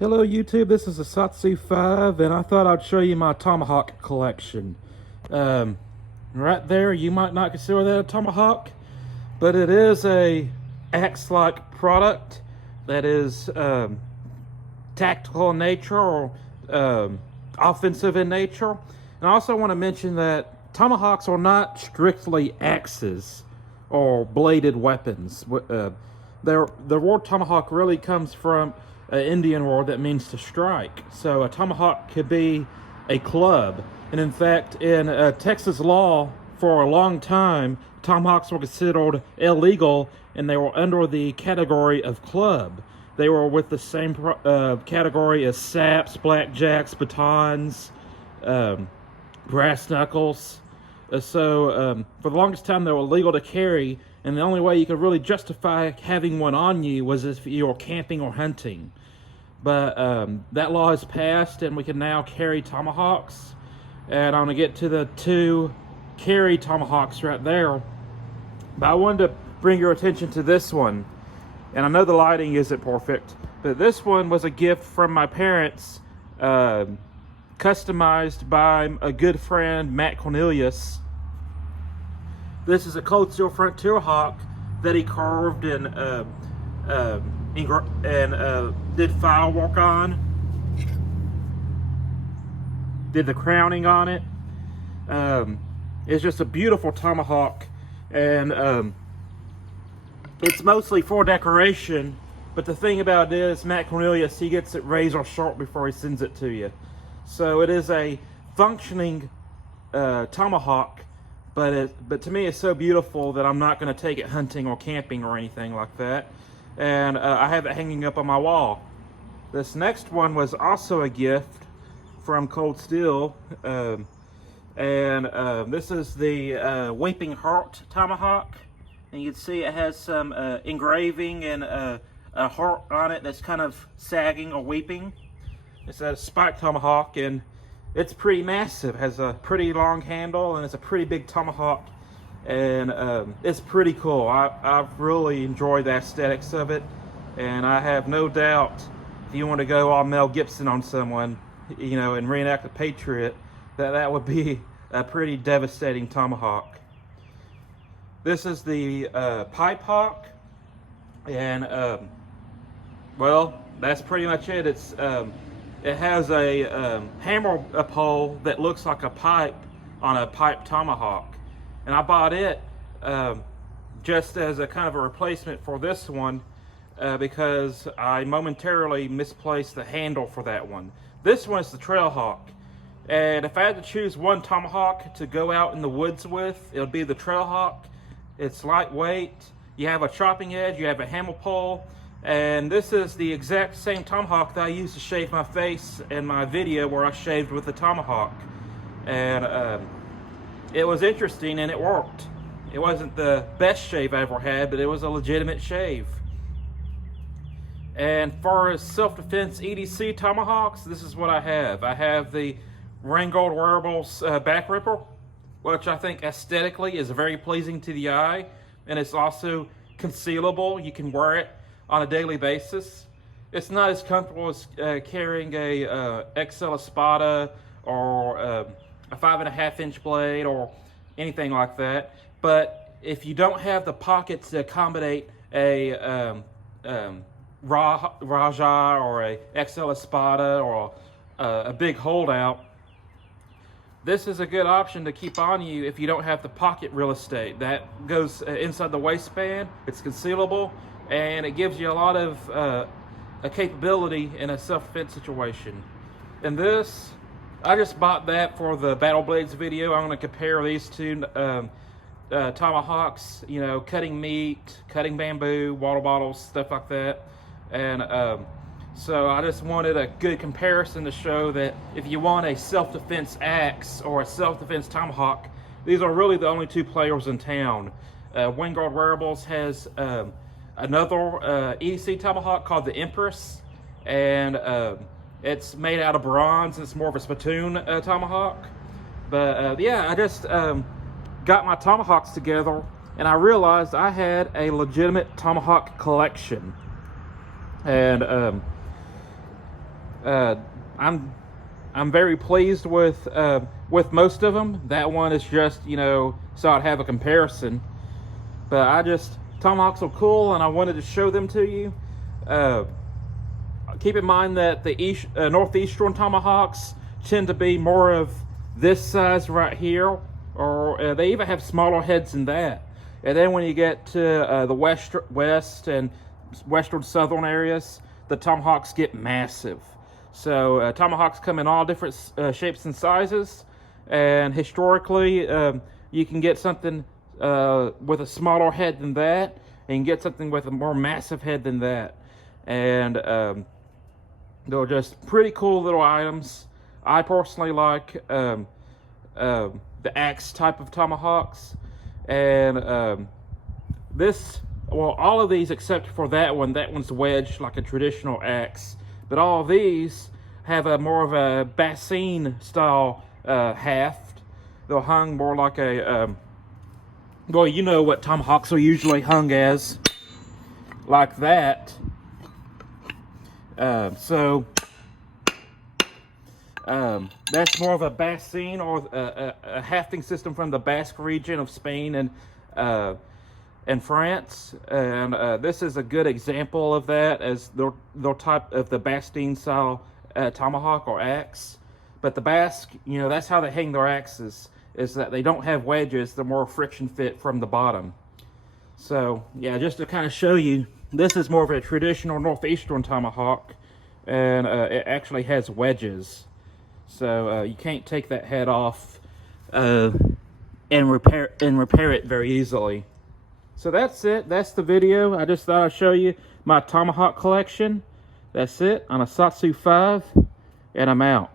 Hello YouTube, this is a Satsu 5 and I thought I'd show you my Tomahawk collection. Right there, you might not consider that a Tomahawk, but it is a axe-like product that is tactical in nature or offensive in nature. And I also want to mention that Tomahawks are not strictly axes or bladed weapons. The word Tomahawk really comes from an Indian word that means to strike. So a tomahawk could be a club. And in fact, in Texas law, for a long time, tomahawks were considered illegal and they were under the category of club. They were with the same category as saps, blackjacks, batons, brass knuckles. So for the longest time they were illegal to carry, and the only way you could really justify having one on you was if you were camping or hunting. But that law has passed and we can now carry tomahawks. And I'm going to get to the two carry tomahawks right there. But I wanted to bring your attention to this one. And I know the lighting isn't perfect, but this one was a gift from my parents, customized by a good friend, Matt Cornelius. This is a Cold Steel Frontier Hawk that he carved and did file work on. Did the crowning on it. It's just a beautiful tomahawk, and it's mostly for decoration. But the thing about it is, Matt Cornelius, he gets it razor sharp before he sends it to you. So it is a functioning tomahawk, but to me it's so beautiful that I'm not going to take it hunting or camping or anything like that. And I have it hanging up on my wall. This next one was also a gift from Cold Steel, and this is the Weeping Heart Tomahawk, and you can see it has some engraving and a heart on it that's kind of sagging or weeping. It's a spike tomahawk, and it's pretty massive. It has a pretty long handle, and it's a pretty big tomahawk, and it's pretty cool. I've really enjoyed the aesthetics of it, and I have no doubt if you want to go all Mel Gibson on someone, you know, and reenact the Patriot, that would be a pretty devastating tomahawk. This is the Pipe Hawk, and well, that's pretty much it. It has a hammer pole that looks like a pipe on a pipe tomahawk, and I bought it just as a kind of a replacement for this one because I momentarily misplaced the handle for that one. This one is the Trail Hawk, and if I had to choose one tomahawk to go out in the woods with, it would be the Trail Hawk. It's lightweight, you have a chopping edge, you have a hammer pole, and this is the exact same tomahawk that I used to shave my face in my video where I shaved with the tomahawk. And it was interesting and it worked. It wasn't the best shave I ever had, but it was a legitimate shave. And for self-defense EDC tomahawks, this is what I have. I have the Ringgold Wearables back ripper, which I think aesthetically is very pleasing to the eye, and it's also concealable. You can wear it on a daily basis. It's not as comfortable as carrying a XL Espada or a 5.5-inch blade or anything like that. But if you don't have the pockets to accommodate a Raja or a XL Espada or a big holdout, this is a good option to keep on you if you don't have the pocket real estate. That goes inside the waistband, it's concealable, and it gives you a lot of a capability in a self-defense situation. And this, I just bought that for the Battle Blades video. I'm going to compare these two tomahawks, you know, cutting meat, cutting bamboo, water bottles, stuff like that. And so I just wanted a good comparison to show that if you want a self-defense axe or a self-defense tomahawk, these are really the only two players in town. Ringgold Wearables has another EDC tomahawk called the Empress, and it's made out of bronze. It's more of a spittoon tomahawk. But yeah, I just got my tomahawks together, and I realized I had a legitimate tomahawk collection. And I'm very pleased with most of them. That one is just, you know, so I'd have a comparison. But Tomahawks are cool, and I wanted to show them to you. Keep in mind that the northeastern Tomahawks tend to be more of this size right here, or they even have smaller heads than that. And then when you get to the west and western southern areas, the Tomahawks get massive. So Tomahawks come in all different shapes and sizes, and historically you can get something with a smaller head than that, and you can get something with a more massive head than that. And they're just pretty cool little items. I personally like the axe type of Tomahawks, and all of these except for that one's wedged like a traditional axe, but all of these have a more of a bassine style haft. They're hung more like a well, you know what Tomahawks are usually hung as, like that. That's more of a bassine, or a hafting system from the Basque region of Spain and France. And this is a good example of that, as the type of the bassine style tomahawk or axe. But the Basque, you know, that's how they hang their axes, is that they don't have wedges. They're more friction fit from the bottom. So yeah, just to kind of show you, this is more of a traditional northeastern tomahawk, and it actually has wedges. So you can't take that head off and repair it very easily. So that's it. That's the video. I just thought I'd show you my Tomahawk collection. That's it on a Satsu 5, and I'm out.